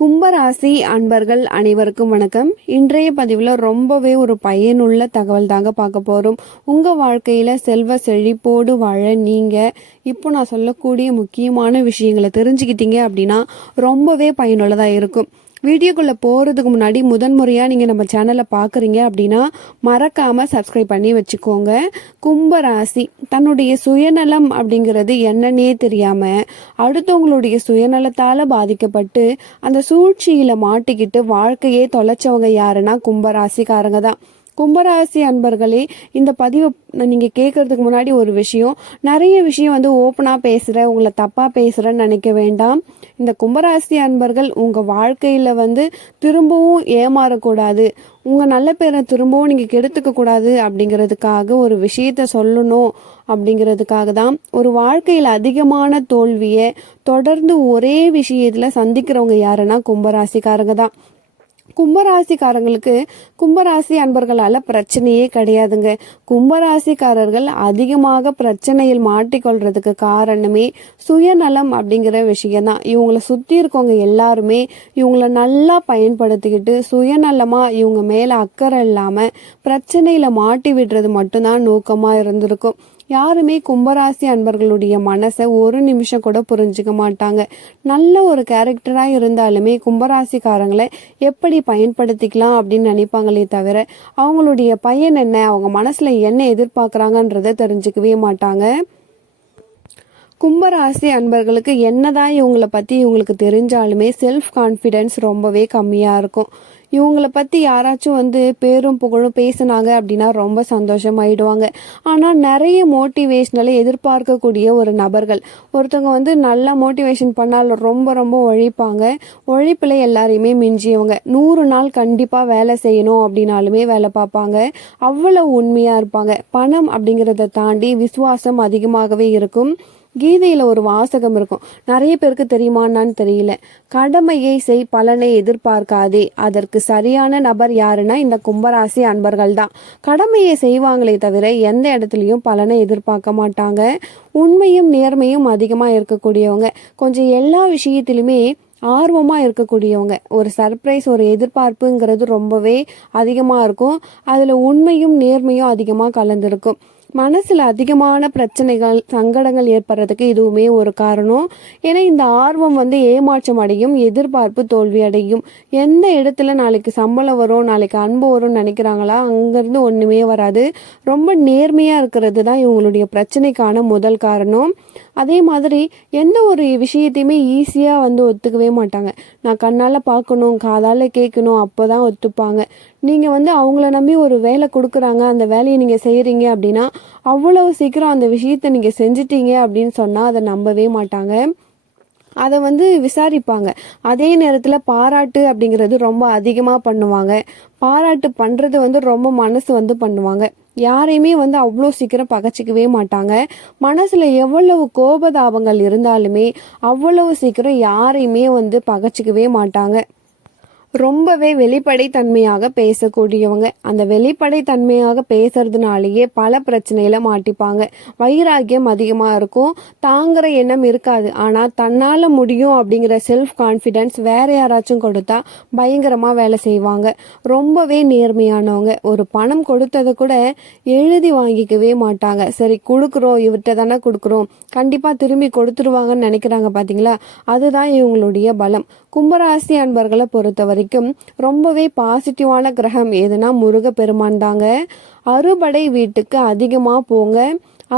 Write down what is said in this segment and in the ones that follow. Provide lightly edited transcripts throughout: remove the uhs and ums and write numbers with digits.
கும்பராசி அன்பர்கள் அனைவருக்கும் வணக்கம். இன்றைய பதிவில் ரொம்பவே ஒரு பயனுள்ள தகவல் தாங்க பார்க்க போகிறோம். உங்கள் வாழ்க்கையில் செல்வ செழிப்போடு வாழ நீங்கள் இப்போ நான் சொல்லக்கூடிய முக்கியமான விஷயங்களை தெரிஞ்சுக்கிட்டீங்க அப்படின்னா ரொம்பவே பயனுள்ளதாக இருக்கும். வீடியோக்குள்ளே போகிறதுக்கு முன்னாடி முதன்முறையாக நீங்கள் நம்ம சேனலை பார்க்குறீங்க அப்படின்னா மறக்காமல் சப்ஸ்கிரைப் பண்ணி வச்சுக்கோங்க. கும்பராசி தன்னுடைய சுயநலம் அப்படிங்கிறது என்னன்னே தெரியாமல் அடுத்தவங்களுடைய சுயநலத்தால் பாதிக்கப்பட்டு அந்த சூழ்ச்சியில் மாட்டிக்கிட்டு வாழ்க்கையே தொலைச்சவங்க யாருன்னா கும்பராசிக்காரங்க தான். கும்பராசி அன்பர்களே, இந்த பதிவை நீங்கள் கேட்கறதுக்கு முன்னாடி ஒரு விஷயம், நிறைய விஷயம் ஓப்பனாக பேசுகிற உங்களை தப்பாக பேசுகிறேன்னு நினைக்க வேண்டாம். இந்த கும்பராசி அன்பர்கள் உங்கள் வாழ்க்கையில் திரும்பவும் ஏமாறக்கூடாது, உங்கள் நல்ல பேரை திரும்பவும் நீங்கள் கெடுத்துக்க கூடாது அப்படிங்கிறதுக்காக ஒரு விஷயத்த சொல்லணும் அப்படிங்கிறதுக்காக தான். ஒரு வாழ்க்கையில் அதிகமான தோல்வியை தொடர்ந்து ஒரே விஷயத்தில் சந்திக்கிறவங்க யாருன்னா கும்பராசிக்காரங்க தான். கும்பராசிக்காரங்களுக்கு கும்பராசி அன்பர்களால் பிரச்சனையே கிடையாதுங்க. கும்பராசிக்காரர்கள் அதிகமாக பிரச்சனையில் மாட்டிக்கொள்றதுக்கு காரணமே சுயநலம் அப்படிங்கிற விஷயம்தான். இவங்களை சுற்றி இருக்கவங்க எல்லாருமே இவங்கள நல்லா பயன்படுத்திக்கிட்டு சுயநலமாக இவங்க மேலே அக்கறை இல்லாமல் பிரச்சனையில் மாட்டி விடுறது மட்டும்தான் நோக்கமாக இருந்திருக்கும். யாருமே கும்பராசி அன்பர்களுடைய மனசை ஒரு நிமிஷம் கூட புரிஞ்சுக்க மாட்டாங்க. நல்ல ஒரு கேரக்டராக இருந்தாலுமே கும்பராசிக்காரங்களை எப்படி பயன்படுத்திக்கலாம் அப்படின்னு நினைப்பாங்களே தவிர அவங்களுடைய பயன் என்ன, அவங்க மனசில் என்ன எதிர்பார்க்குறாங்கன்றதை தெரிஞ்சுக்கவே மாட்டாங்க. கும்பராசி அன்பர்களுக்கு என்னதான் இவங்களை பற்றி இவங்களுக்கு தெரிஞ்சாலுமே செல்ஃப் கான்ஃபிடென்ஸ் ரொம்பவே கம்மியாக இருக்கும். இவங்களை பற்றி யாராச்சும் பேரும் புகழும் பேசினாங்க அப்படின்னா ரொம்ப சந்தோஷமாயிடுவாங்க. ஆனால் நிறைய மோட்டிவேஷனலை எதிர்பார்க்கக்கூடிய ஒரு நபர்கள். ஒருத்தவங்க நல்லா மோட்டிவேஷன் பண்ணால் ரொம்ப ரொம்ப உழைப்பாங்க. உழைப்பில் எல்லாரையுமே மிஞ்சியவங்க. 100 நாள் கண்டிப்பாக வேலை செய்யணும் அப்படின்னாலுமே வேலை பார்ப்பாங்க. அவ்வளோ உண்மையாக இருப்பாங்க. பணம் அப்படிங்கிறத தாண்டி விசுவாசம் அதிகமாகவே இருக்கும். கீதையில் ஒரு வாசகம் இருக்கும், நிறைய பேருக்கு தெரியுமான்னு தெரியல. கடமையை செய், பலனை எதிர்பார்க்காதே. அதற்கு சரியான நபர் யாருன்னா இந்த கும்பராசி அன்பர்கள் தான். கடமையை செய்வாங்களே தவிர எந்த இடத்துலையும் பலனை எதிர்பார்க்க மாட்டாங்க. உண்மையும் நேர்மையும் அதிகமாக இருக்கக்கூடியவங்க. கொஞ்சம் எல்லா விஷயத்திலுமே ஆர்வமாக இருக்கக்கூடியவங்க. ஒரு சர்ப்ரைஸ், ஒரு எதிர்பார்ப்புங்கிறது ரொம்பவே அதிகமாக இருக்கும். அதில் உண்மையும் நேர்மையும் அதிகமாக கலந்துருக்கும். மனசில் அதிகமான பிரச்சனைகள் சங்கடங்கள் ஏற்படுறதுக்கு இதுவுமே ஒரு காரணம். ஏன்னா இந்த ஆர்வம் ஏமாற்றம் அடையும், எதிர்பார்ப்பு தோல்வி அடையும். எந்த இடத்துல நாளைக்கு சம்பளம் வரும், நாளைக்கு அன்பு வரும்னு நினைக்கிறாங்களா அங்கேருந்து ஒன்றுமே வராது. ரொம்ப நேர்மையாக இருக்கிறது தான் இவங்களுடைய பிரச்சனைக்கான முதல் காரணம். அதே மாதிரி எந்த ஒரு விஷயத்தையுமே ஈஸியாக ஒத்துக்கவே மாட்டாங்க. நான் கண்ணால் பார்க்கணும், காதால் கேட்கணும், அப்போ தான் ஒத்துப்பாங்க. நீங்கள் அவங்கள நம்பி ஒரு வேலை கொடுக்குறாங்க, அந்த வேலையை நீங்கள் செய்கிறீங்க அப்படின்னா அவ்வளவு சீக்கிரம் அந்த விஷயத்தை நீங்கள் செஞ்சிட்டீங்க அப்படின்னு சொன்னால் அதை நம்பவே மாட்டாங்க. அதை விசாரிப்பாங்க. அதே நேரத்தில் பாராட்டு அப்படிங்கிறது ரொம்ப அதிகமாக பண்ணுவாங்க. பாராட்டு பண்ணுறது ரொம்ப மனசு பண்ணுவாங்க. யாரையுமே அவ்வளோ சீக்கிரம் பகச்சிக்கவே மாட்டாங்க. மனசில் எவ்வளவு கோபதாபங்கள் இருந்தாலுமே அவ்வளவு சீக்கிரம் யாரையுமே பகச்சிக்கவே மாட்டாங்க. ரொம்பவே வெளிப்படைத்தன்மையாக பேசக்கூடியவங்க. அந்த வெளிப்படைத்தன்மையாக பேசுறதுனாலேயே பல பிரச்சனையில மாட்டிப்பாங்க. வைராக்கியம் அதிகமாக இருக்கும், தாங்குற எண்ணம் இருக்காது. ஆனால் தன்னால் முடியும் அப்படிங்கிற செல்ஃப் கான்ஃபிடென்ஸ் வேற யாராச்சும் கொடுத்தா பயங்கரமாக வேலை செய்வாங்க. ரொம்பவே நேர்மையானவங்க. ஒரு பணம் கொடுத்ததை கூட எழுதி வாங்கிக்கவே மாட்டாங்க. சரி கொடுக்குறோம், இவர்கிட்ட தானே கொடுக்குறோம், கண்டிப்பாக திரும்பி கொடுத்துருவாங்கன்னு நினைக்கிறாங்க பார்த்தீங்களா, அதுதான் இவங்களுடைய பலம். கும்பராசி அன்பர்களை பொறுத்த வரைக்கும் ரொம்பவே பாசிட்டிவான கிரகம் எதுனா முருகப்பெருமான் தாங்க. அறுபடை வீட்டுக்கு அதிகமாக போங்க.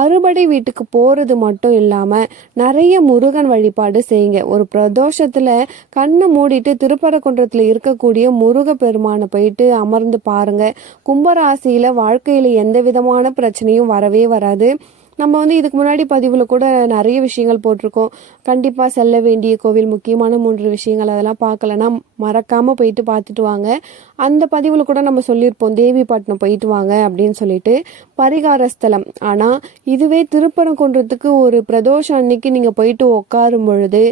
அறுபடை வீட்டுக்கு போகிறது மட்டும் இல்லாமல் நிறைய முருகன் வழிபாடு செய்யுங்க. ஒரு பிரதோஷத்தில் கண்ணை மூடிட்டு திருப்பரங்குன்றத்தில் இருக்கக்கூடிய முருகப்பெருமானை போயிட்டு அமர்ந்து பாருங்க. கும்பராசியில் வாழ்க்கையில் எந்த விதமான பிரச்சனையும் வரவே வராது. நம்ம இதுக்கு முன்னாடி பதிவில் கூட நிறைய விஷயங்கள் போட்டிருக்கோம். கண்டிப்பாக செல்ல வேண்டிய கோவில், முக்கியமான 3 விஷயங்கள், அதெல்லாம் பார்க்கலன்னா மறக்காமல் போயிட்டு பார்த்துட்டு வாங்க. அந்த பதிவில் கூட நம்ம சொல்லியிருப்போம், தேவிப்பட்டினம் போயிட்டு வாங்க அப்படின்னு சொல்லிட்டு, பரிகார ஸ்தலம். ஆனால் இதுவே திருப்பரங்குன்றத்துக்கு ஒரு பிரதோஷம் அன்னைக்கு நீங்கள் போயிட்டு உட்காரும் பொழுது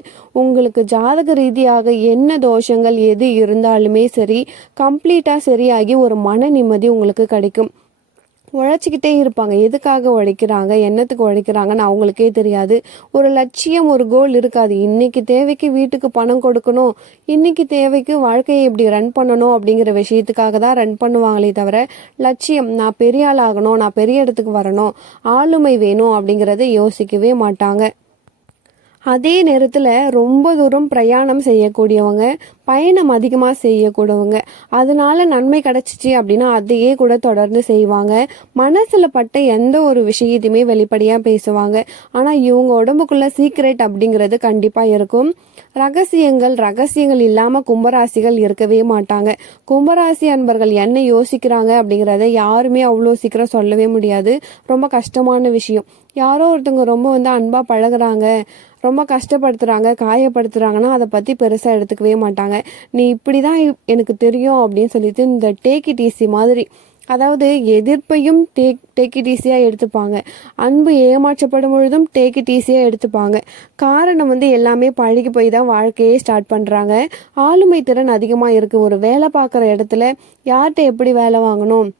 உங்களுக்கு ஜாதக ரீதியாக என்ன தோஷங்கள் எது இருந்தாலுமே சரி கம்ப்ளீட்டாக சரியாகி ஒரு மன நிம்மதி உங்களுக்கு கிடைக்கும். உழைச்சிக்கிட்டே இருப்பாங்க. எதுக்காக உழைக்கிறாங்க, என்னத்துக்கு உழைக்கிறாங்கன்னு அவங்களுக்கே தெரியாது. ஒரு லட்சியம், ஒரு கோல் இருக்காது. இன்னைக்கு தேவைக்கு வீட்டுக்கு பணம் கொடுக்கணும், இன்னைக்கு தேவைக்கு வாழ்க்கையை இப்படி ரன் பண்ணணும் அப்படிங்கிற விஷயத்துக்காக தான் ரன் பண்ணுவாங்களே தவிர, லட்சியம் நான் பெரிய ஆள் ஆகணும், நான் பெரிய இடத்துக்கு வரணும், ஆளுமை வேணும் அப்படிங்கிறத யோசிக்கவே மாட்டாங்க. அதே நேரத்தில் ரொம்ப தூரம் பிரயாணம் செய்யக்கூடியவங்க, பயணம் அதிகமாக செய்யக்கூடியவங்க, அதனால நன்மை கிடைச்சிச்சு அப்படின்னா அதையே கூட தொடர்ந்து செய்வாங்க. மனசில் பட்ட எந்த ஒரு விஷயத்தையுமே வெளிப்படையாக பேசுவாங்க. ஆனால் இவங்க உடம்புக்குள்ள சீக்ரெட் அப்படிங்கிறது கண்டிப்பாக இருக்கும். ரகசியங்கள் இல்லாமல் கும்பராசிகள் இருக்கவே மாட்டாங்க. கும்பராசி அன்பர்கள் என்ன யோசிக்கிறாங்க அப்படிங்கிறத யாருமே அவ்வளோ சீக்கிரம் சொல்லவே முடியாது. ரொம்ப கஷ்டமான விஷயம். யாரோ ஒருத்தவங்க ரொம்ப அன்பாக பழகுறாங்க, ரொம்ப கஷ்டப்படுத்துகிறாங்க, காயப்படுத்துகிறாங்கன்னா அதை பற்றி பெருசாக எடுத்துக்கவே மாட்டாங்க. நீ இப்படி தான் எனக்கு தெரியும் அப்படின்னு சொல்லிட்டு இந்த டேக் இட் ஈஸி மாதிரி, அதாவது எதிர்ப்பையும் டேக் இட் ஈஸியாக எடுத்துப்பாங்க. அன்பு ஏமாற்றப்படும் பொழுதும் டேக் இட் ஈஸியாக எடுத்துப்பாங்க. காரணம் எல்லாமே பழகி போய் தான் வாழ்க்கையே ஸ்டார்ட் பண்ணுறாங்க. ஆளுமை திறன் அதிகமாக இருக்குது. ஒரு வேலை பார்க்குற இடத்துல யார்கிட்ட எப்படி வேலை வாங்கணும்,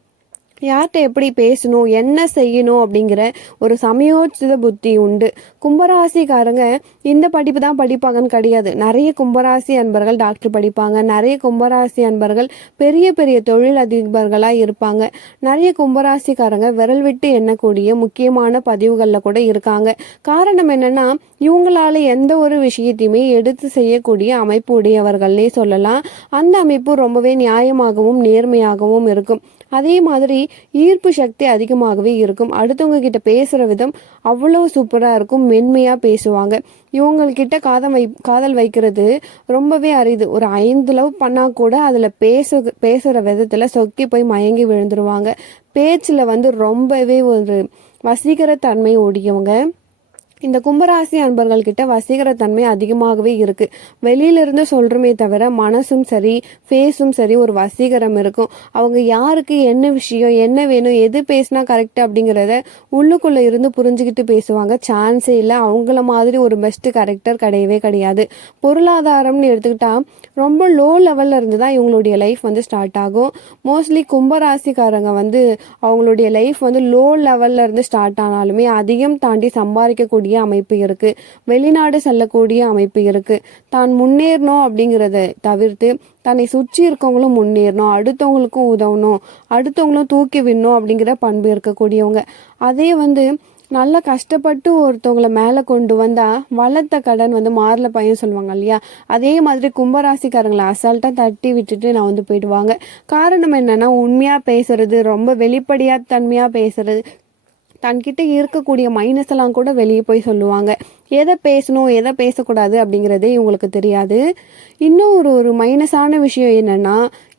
யார்கிட்ட எப்படி பேசணும், என்ன செய்யணும் அப்படிங்கிற ஒரு சமயோசித புத்தி உண்டு. கும்பராசிக்காரங்க இந்த படிப்பு தான் படிப்பாங்கன்னு கிடையாது. நிறைய கும்பராசி அன்பர்கள் டாக்டர் படிப்பாங்க, நிறைய கும்பராசி அன்பர்கள் பெரிய பெரிய தொழில் அதிபர்களாக இருப்பாங்க, நிறைய கும்பராசிக்காரங்க விரல் விட்டு எண்ணக்கூடிய முக்கியமான பதிவுகளில் கூட இருக்காங்க. காரணம் என்னன்னா, இவங்களால எந்த ஒரு விஷயத்தையுமே எடுத்து செய்யக்கூடிய அமைப்பு உடையவர்கள்னே சொல்லலாம். அந்த அமைப்பு ரொம்பவே நியாயமாகவும் நேர்மையாகவும் இருக்கும். அதே மாதிரி ஈர்ப்பு சக்தி அதிகமாகவே இருக்கும். அடுத்தவங்க கிட்ட பேசுகிற விதம் அவ்வளோ சூப்பராக இருக்கும், மென்மையாக பேசுவாங்க. இவங்கக்கிட்ட காதல் வைக்கிறது ரொம்பவே அரிது. ஒரு 5 லவ் பண்ணால் கூட அதில் பேசுகிற விதத்தில் சொக்கி போய் மயங்கி விழுந்துருவாங்க. பேச்சில் ரொம்பவே ஒரு வசீகர தன்மை உடையவங்க. இந்த கும்பராசி அன்பர்கள் கிட்ட வசீகரத்தன்மை அதிகமாகவே இருக்கு. வெளியிலிருந்து சொல்றமே தவிர மனசும் சரி, ஃபேஸும் சரி ஒரு வசீகரம் இருக்கும். அவங்க யாருக்கு என்ன விஷயம், என்ன வேணும், எது பேசினா கரெக்ட் அப்படிங்கிறத உள்ளுக்குள்ள இருந்து புரிஞ்சுக்கிட்டு பேசுவாங்க. சான்ஸே இல்லை. அவங்கள மாதிரி ஒரு பெஸ்ட் கரெக்டர் கிடையவே கிடையாது. பொருளாதாரம்னு எடுத்துக்கிட்டா ரொம்ப லோ லெவல்ல இருந்து தான் இவங்களுடைய லைஃப் ஸ்டார்ட் ஆகும். மோஸ்ட்லி கும்பராசிக்காரங்க அவங்களுடைய லைஃப் லோ லெவல்ல இருந்து ஸ்டார்ட் ஆனாலுமே அதிகம் தாண்டி சம்பாதிக்கக்கூடிய அமைப்பு இருக்கு. வெளிநாடு செல்லக்கூடிய அமைப்பு இருக்கு. தான் முன்னேறணும் அப்படிங்கிறத தவிர்த்து தன்னை சுற்றி இருக்கவங்களும் முன்னேறணும், அடுத்தவங்களுக்கும் உதவணும், அடுத்தவங்களும் தூக்கி விடணும் அப்படிங்கிற பண்பு இருக்கக்கூடியவங்க. அதே நல்லா கஷ்டப்பட்டு ஒருத்தவங்களை மேலே கொண்டு வந்தா வளர்த்த கடன் மாறல பையன் சொல்லுவாங்க இல்லையா, அதே மாதிரி கும்பராசிக்காரங்களை அசால்ட்டாக தட்டி விட்டுட்டு நான் போயிடுவாங்க. காரணம் என்னன்னா, உண்மையாக பேசுறது, ரொம்ப வெளிப்படையா தன்மையாக பேசுறது, தன்கிட்ட இருக்கக்கூடிய மைனஸ் எல்லாம் கூட வெளியே போய் சொல்லுவாங்க. எதை பேசணும் எதை பேசக்கூடாது அப்படிங்கிறதே இவங்களுக்கு தெரியாது. இன்னும் ஒரு மைனஸான விஷயம் என்னன்னா,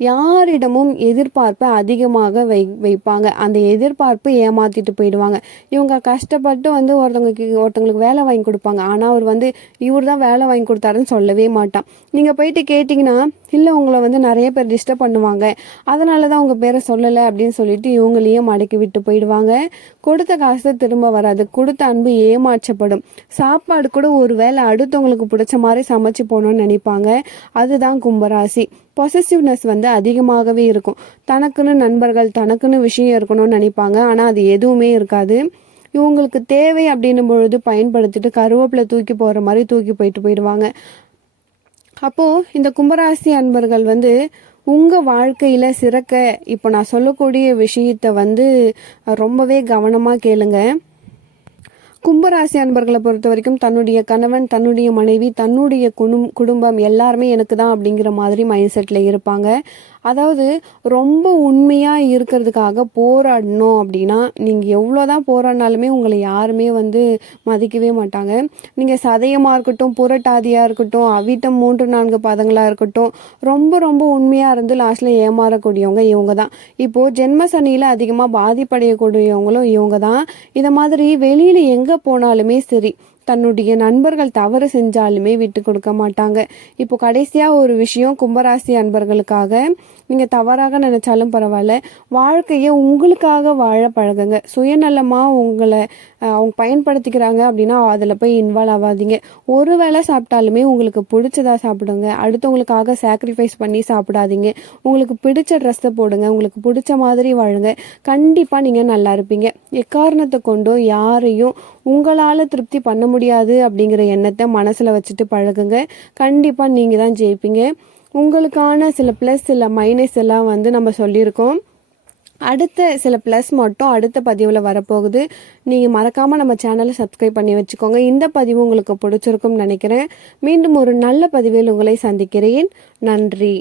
யாரிடமும் எதிர்பார்ப்பை அதிகமாக வைப்பாங்க. அந்த எதிர்பார்ப்பு ஏமாத்திட்டு போயிடுவாங்க. இவங்க கஷ்டப்பட்டு ஒருத்தவங்களுக்கு வேலை வாங்கி கொடுப்பாங்க. ஆனால் அவர் இவர் தான் வேலை வாங்கி கொடுத்தாருன்னு சொல்லவே மாட்டான். நீங்கள் போயிட்டு கேட்டிங்கன்னா, இல்லை உங்களை நிறைய பேர் டிஸ்டர்ப் பண்ணுவாங்க, அதனால தான் உங்கள் பேரை சொல்லலை அப்படின்னு சொல்லிட்டு இவங்களையே மடக்கி விட்டு போயிடுவாங்க. கொடுத்த காசு திரும்ப வராது. கொடுத்த அன்பு ஏமாற்றப்படும். சாப்பாடு கூட ஒரு வேளை அடுத்தவங்களுக்கு பிடிச்ச மாதிரி சமைச்சு போகணும்னு நினைப்பாங்க. அதுதான் கும்பராசி. பொசசிவ்னஸ் அதிகமாகவே இருக்கும். தனக்குன்னு நண்பர்கள், தனக்குன்னு விஷயம் இருக்கணும்னு நினைப்பாங்க. ஆனால் அது எதுவுமே இருக்காது. இவங்களுக்கு தேவை அப்படின்னும் பொழுது பயன்படுத்திட்டு கருவேப்பிலை தூக்கி போகிற மாதிரி தூக்கி போயிடுவாங்க. அப்போது இந்த கும்பராசி அன்பர்கள் உங்கள் வாழ்க்கையில் சிறக்க இப்போ நான் சொல்லக்கூடிய விஷயத்தை ரொம்பவே கவனமாக கேளுங்க. கும்பராசி அன்பர்களை பொறுத்த வரைக்கும் தன்னுடைய கணவன், தன்னுடைய மனைவி, தன்னுடைய குடும்பம் எல்லாருமே எனக்கு தான் அப்படிங்கிற மாதிரி மைண்ட் செட்டில் இருப்பாங்க. அதாவது ரொம்ப உண்மையாக இருக்கிறதுக்காக போராடணும் அப்படின்னா, நீங்கள் எவ்வளோதான் போராடினாலுமே உங்களை யாருமே மதிக்கவே மாட்டாங்க. நீங்கள் சதயமாக இருக்கட்டும், புரட்டாதியாக இருக்கட்டும், அவிட்டம் 3-4 பாதங்களாக இருக்கட்டும், ரொம்ப ரொம்ப உண்மையாக இருந்து லாஸ்ட்டில் ஏமாறக்கூடியவங்க இவங்க தான். இப்போது ஜென்ம சனியில் அதிகமாக பாதிப்படையக்கூடியவங்களும் இவங்க தான். இதை மாதிரி வெளியில் எங்கே போனாலுமே சரி, தன்னுடைய நண்பர்கள் தவறு செஞ்சாலுமே விட்டு கொடுக்க மாட்டாங்க. இப்போ கடைசியாக ஒரு விஷயம், கும்பராசி அன்பர்களுக்காக நீங்கள் தவறாக நினைச்சாலும் பரவாயில்ல, வாழ்க்கையை உங்களுக்காக வாழ பழகுங்க. சுயநலமாக உங்களை அவங்க பயன்படுத்திக்கிறாங்க அப்படின்னா அதில் போய் இன்வால்வ் ஆகாதீங்க. ஒரு வேளை சாப்பிட்டாலுமே உங்களுக்கு பிடிச்சதா சாப்பிடுங்க. அடுத்தவங்களுக்காக சாக்ரிஃபைஸ் பண்ணி சாப்பிடாதீங்க. உங்களுக்கு பிடிச்ச ட்ரெஸ்ஸை போடுங்க, உங்களுக்கு பிடிச்ச மாதிரி வாழுங்க. கண்டிப்பாக நீங்கள் நல்லா இருப்பீங்க. எக்காரணத்தை கொண்டும் யாரையும் உங்களால் திருப்தி பண்ண முடியாது அப்படிங்கிற எண்ணத்தை மனசில் வச்சுட்டு பழகுங்க. கண்டிப்பாக நீங்கள் தான் ஜெயிப்பீங்க. உங்களுக்கான சில ப்ளஸ் சில மைனஸ் எல்லாம் நம்ம சொல்லியிருக்கோம். அடுத்த சில ப்ளஸ் மட்டும் அடுத்த பதிவில் வரப்போகுது. நீங்கள் மறக்காமல் நம்ம சேனலை சப்ஸ்கிரைப் பண்ணி வச்சுக்கோங்க. இந்த பதிவு உங்களுக்கு பிடிச்சிருக்கும்னு நினைக்கிறேன். மீண்டும் ஒரு நல்ல பதிவில் உங்களை சந்திக்கிறேன். நன்றி.